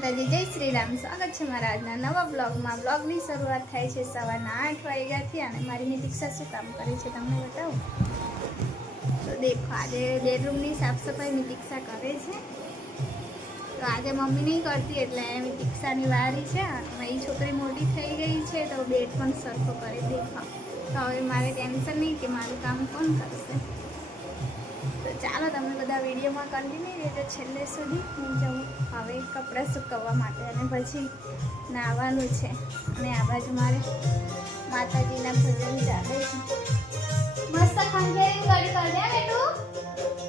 માતાજી, જય શ્રી રામ। સ્વાગત છે મારા આજના નવા બ્લોગમાં। બ્લોગની શરૂઆત થાય છે સવારના 8 વાગ્યાથી અને મારી નિતિક્ષા શું કામ કરે છે તમને બતાવું તો દેખો। આજે બેડરૂમની સાફ સફાઈ નિતિક્ષા કરે છે। તો આજે મમ્મી નહીં કરતી એટલે નિતિક્ષાની વારી છે। મારી છોકરી મોટી થઈ ગઈ છે તો બેડ પણ સરખો કરે દેખો। તો હવે મારે ટેન્શન નહીં કે મારું કામ કોણ કરશે। તો ચાલો તમે બધા વિડીયોમાં કન્ટિન્યુ રહેજો છેલ્લે સુધી। હું જાઉં હવે કપડાં સુકવવા માટે અને પછી નાહવાનું છે। અને આ બાજુ મારે માતાજીના ભજન ચાલે છે। મસ્ત ખંજેરી કરી કરજે બેટું।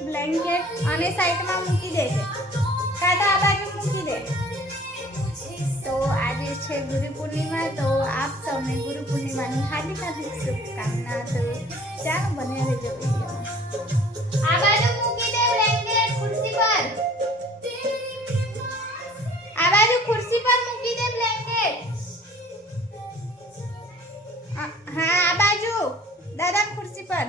બ્લેન્કેટ અને સાઈડમાં મૂકી દેજે, કાઢા આ બાજુ મૂકી દે। તો આજે છે ગુરુ પૂર્ણિમા, તો આપ સૌને ગુરુ પૂર્ણિમાની હાર્દિક હાર્દિક શુભકામના। તો ચાલો બન્યા રહેજો વિડીયોમાં। આ બાજુ મૂકી દે બ્લેન્કેટ ખુરશી પર, આ બાજુ ખુરશી પર મૂકી દે બ્લેન્કેટ। હા આ બાજુ દાદા ખુરશી પર।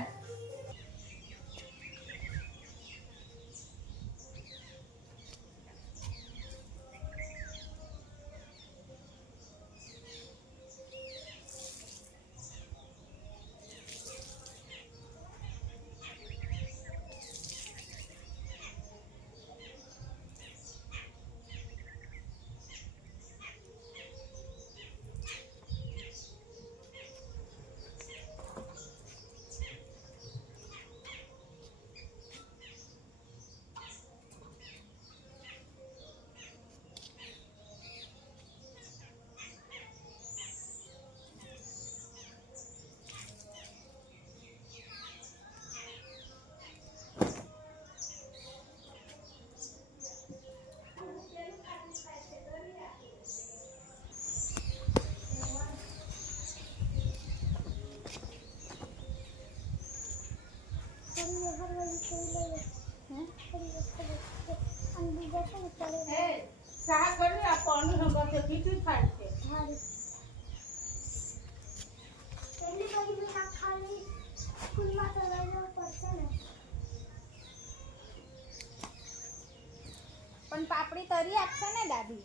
પણ પાપડી તરી આપશે ને દાદી?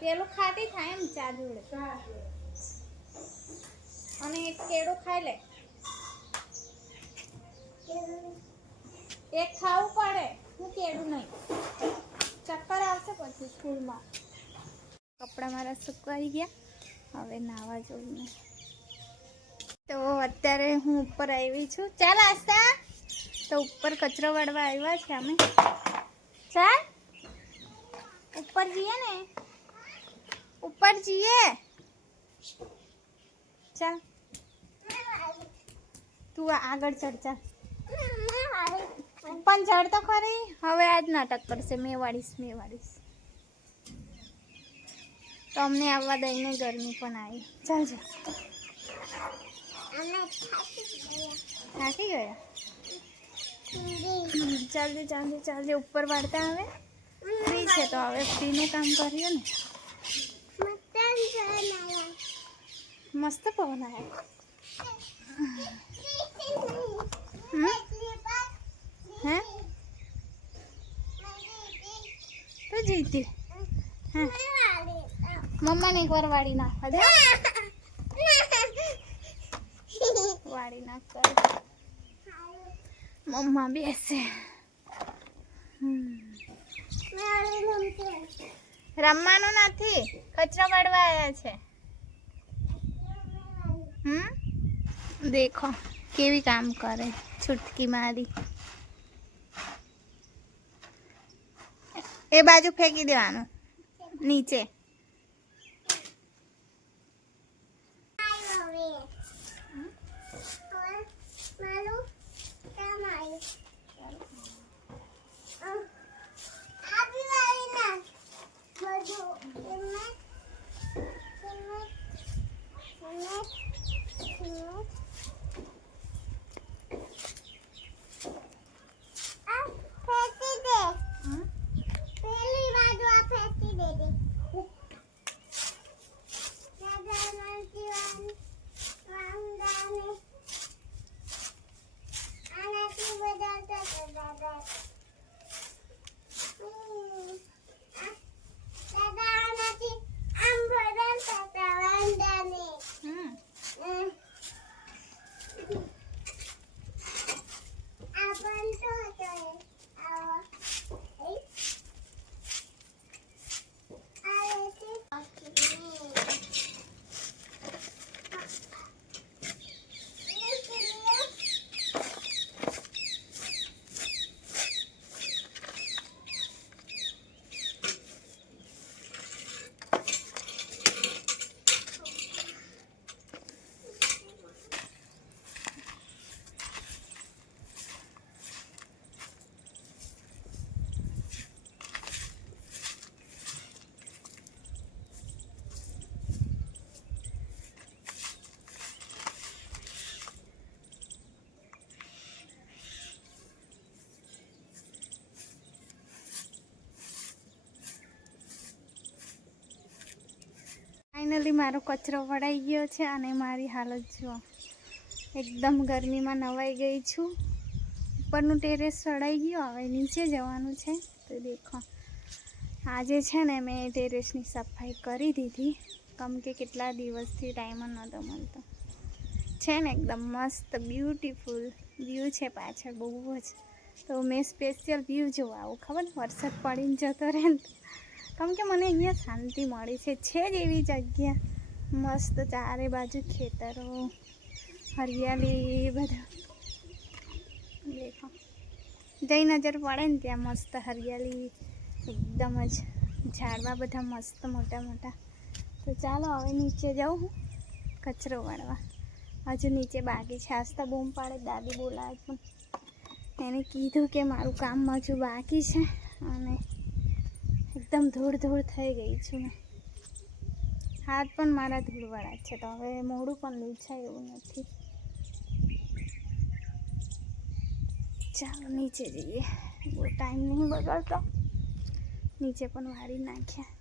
પેલું ખાટી થાય એમ ચા જોડે, અને એક કેળું ખાઈ લે। એક ખાવું પડે, હું કેળું નહીં, ચક્કર આવશે પછી સ્કૂલમાં। કપડાં મારા સુકાઈ ગયા, હવે નાવા જોઈને। તો અત્યારે હું ઉપર આવી છું। ચાલ આસ્તા, તો ઉપર કચરો વાળવા આવ્યા છે અમે। ચાલ ઉપર જઈએ ને, ઉપર જઈએ। ચાલ તું આગળ ચડ, ચાલ પણ ચડ તો ખરી। હવે આજ નાટક કરશે, મેં વાળીશ। તો અમને આવવા દઈને ગરમી પણ આવી। ચાલ જા, થાકી ગયા। ચાલજે ઉપર વાળતા। હવે ફ્રી છે તો હવે ફ્રીનું કામ કર્યું ને। મસ્ત પવન આવ્યો। હે તો જીતી। હા મમ્માને એક વાર વાળી નાખવા દે, વાળી નાખ। મમ્મા બેસે, રમવાનું નથી, કચરો વાળવા આવ્યા છે। દેખો કેવી કામ કરે, છૂટકી મારી। એ બાજુ ફેંકી દેવાનું નીચે। ફાઇનલી મારો કચરો વળાઈ ગયો છે અને મારી હાલત જુઓ, એકદમ ગરમીમાં નવાઈ ગઈ છું. ઉપરનું ટેરેસ સડાઈ ગયું, હવે નીચે જવાનું છે. તો દેખો આજે છે ને મેં ટેરેસની સફાઈ કરી દીધી, કેમ કે કેટલા દિવસથી ટાઈમ જ નહોતો મળતો. છે ને એકદમ મસ્ત બ્યુટીફુલ વ્યૂ છે પાછળ બહુ જ. તો મેં સ્પેશિયલ વ્યૂ જોવા આવું, ખબર વરસાદ પડીને જતો રહે ને, કેમ કે મને અહીંયા શાંતિ મળી છે જ એવી જગ્યા મસ્ત, ચારે બાજુ ખેતરો, હરિયાળી, બધા દેખો જઈ નજર પડે ને ત્યાં મસ્ત હરિયાળી, એકદમ જ ઝાડવા બધા મસ્ત મોટા મોટા. તો ચાલો હવે નીચે જાઉં હું કચરો વાળવા. હજુ નીચે બાકી છે. આસ્તા બૂમ પાડે, દાદી બોલાવે પણ એને કીધું કે મારું કામ હજુ બાકી છે અને એકદમ ધૂળ થઈ ગઈ છું મેં. હાથ પણ મારા ધૂળવાળા છે, તો હવે મોઢું પણ લૂછાય એવું નથી. ચાલો નીચે જઈએ, બહુ ટાઈમ નહીં બગાડતો. નીચે પણ વાળી નાખ્યા.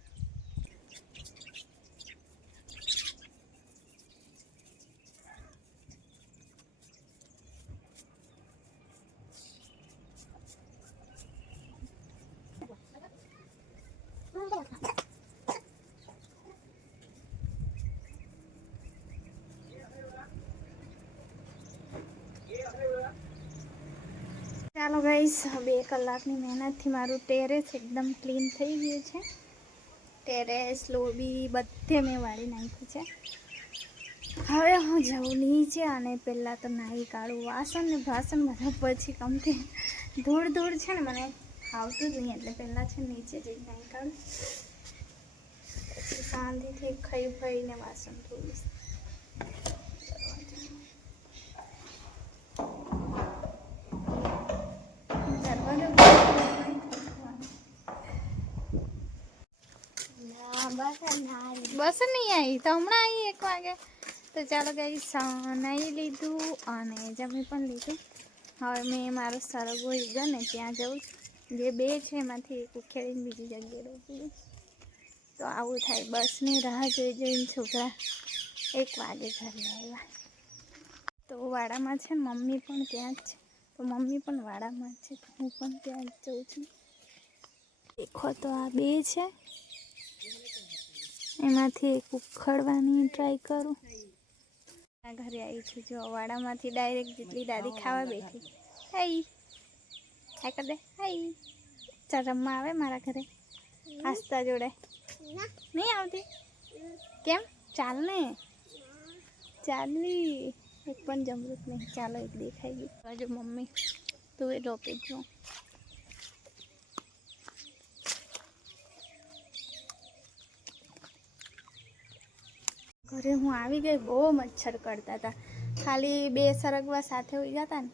ચાલો ગાઈસ, 2 કલાકની મહેનતથી મારું ટેરેસ એકદમ ક્લીન થઈ ગયું છે. ટેરેસ, લોબી બધે મેં વાળી નાખ્યું છે. હવે હું જાઉં નીચે અને પહેલાં તો નાહી કાઢું, વાસણ ને ભાસણ બધા પછી, કેમ કે ધૂળ છે ને મને આવતું જ નહીં, એટલે પહેલાં છે નીચે જઈ નાહી કાઢું, પછી શાંતિથી ખાઈ ભાઈને વાસણ ધોઈશ. બસ નહીં આવી તો હમણાં આવી 1 વાગે. તો ચાલો ગાઈસ, નાહી લીધું અને જમી પણ લીધું. હવે મેં મારો સરગવો ઈગો ને ત્યાં જવું, જે 2 છે એમાંથી એક ઉખેડીને બીજી જગ્યાએ રોપી. તો આવું થાય, બસની રાહ જોઈને છોકરા 1 વાગે ઘરે આવ્યા. તો વાડામાં છે, મમ્મી પણ ત્યાં જ છે. તો મમ્મી પણ વાડામાં જ છે, તો હું પણ ત્યાં જ જઉં છું. દેખો તો આ 2 છે, એમાંથી એક ઉખડવાની ટ્રાય કરું. ઘરે આવી છું, જો વાડામાંથી ડાયરેક્ટ જેટલી દાદી ખાવા બેઠી. હાઈ હાઈ કર દે, હાઈ. ચાલ રમવા આવે મારા ઘરે આસ્તા જોડે? નહીં આવતી કેમ? ચાલ ને, ચાલી. એક પણ જમરૂક નહીં. ચાલો એક દેખાઈ ગયું. જો મમ્મી તું એ રોપી જ જો. ઘરે હું આવી ગઈ, બહુ મચ્છર કરતા હતા. ખાલી 2 સરગવા સાથે હોઈ જતા ને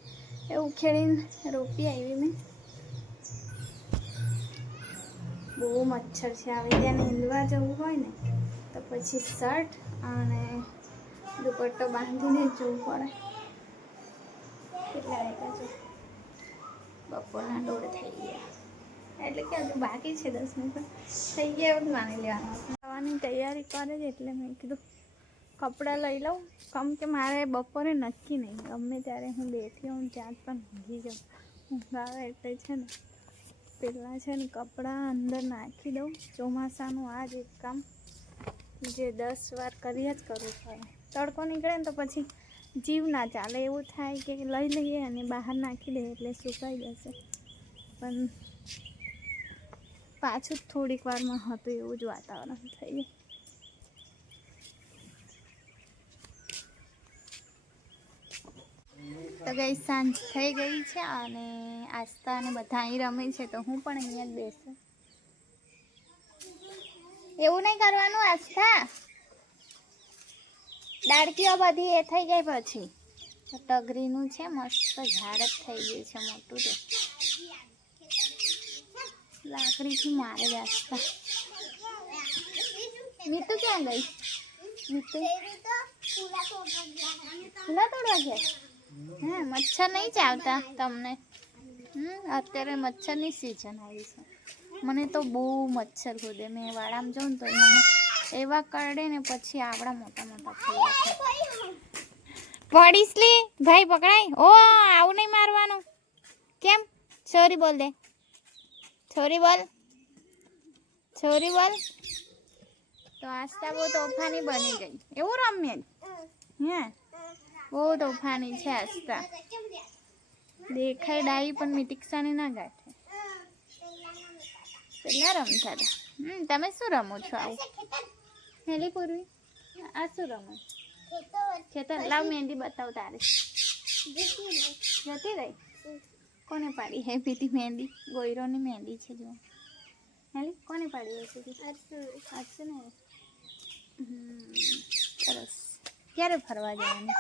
એ ઉખેડીને રોપી આવી મેં. બહુ મચ્છર છે. આવી ત્યાં નીંદવા જવું હોય ને તો પછી શર્ટ અને દુપટ્ટો બાંધીને જ જવું પડે. કેટલા વાગ્યા છે? બપોરના 1:30 થઈ ગયા, એટલે કે હજુ બાકી છે 10 મિનિટ થઈ ગયા એવું જ માની લેવાનું. ખાવાની તૈયારી કરે છે એટલે મેં કીધું કપડાં લઈ લઉં, કેમ કે મારે બપોરે નક્કી નહીં, ગમે ત્યારે હું બેઠી હોઉં ત્યાં પણ ઊંઘી જાઉં. ઊંઘ આવે એટલે છે ને પહેલાં છે ને કપડાં અંદર નાખી દઉં. ચોમાસાનું આ જ એક કામ જે 10 વાર કર્યા જ કરવું પડે. તડકો નીકળે ને તો પછી જીવ ના ચાલે, એવું થાય કે લઈ લઈએ અને બહાર નાખી દઈએ એટલે સુકાઈ જશે, પણ પાછું થોડીક વારમાં હતું એવું જ વાતાવરણ થઈ ગયું. તો ગઈ સાંજ થઈ ગઈ છે અને આસ્તા અને બધા અહીં રમે છે, તો હું પણ અહીંયા જ બેસું. એવું નહીં કરવાનું આસ્થા, ડાળકીઓ બધી એ થઈ જાય પછી. ટગરીનું છે, મસ્ત ઝાડ જ થઈ ગયું છે મોટું. તો લાકડીથી મારે જ આસ્તા. મીતુ ક્યાં ગઈ? મીતુ ફૂલા તોડવા ગયા? હા, મચ્છર નહીં ચાવતા તમને? અત્યારે મચ્છરની સિઝન આવી છે. મને તો બહુ મચ્છર ખોદે. મેં વાડામાં જાઉં ને તો મને એવા કરડે ને પછી આવડા મોટા મોટા થઈ પડીશ લે ભાઈ પકડાય. ઓ આવું નહીં મારવાનું. કેમ સોરી બોલ દે. છોરી બોલ. છોરી બોલ. તો આસ્તા બહુ તોફાની બની ગઈ. એવું રમ્ય હે બહુ તોફાની છે આસ્તા. દેખાય ડાઈ પણ મિતિક્ષાને ના ગાંઠે. પેલા રમતા હતા. તમે શું રમો છો આવું? હેલી પૂર્વી આ શું રમો? ખેતર લાવ મહેંદી બતાવ તારે. જતી રહી. કોને પાડી હે પીતી મહેંદી? ગોયરોની મહેંદી છે જો. હેલી કોને પાડી હશે? અર્શુ ને. સરસ. ક્યારે ફરવા જવાનું?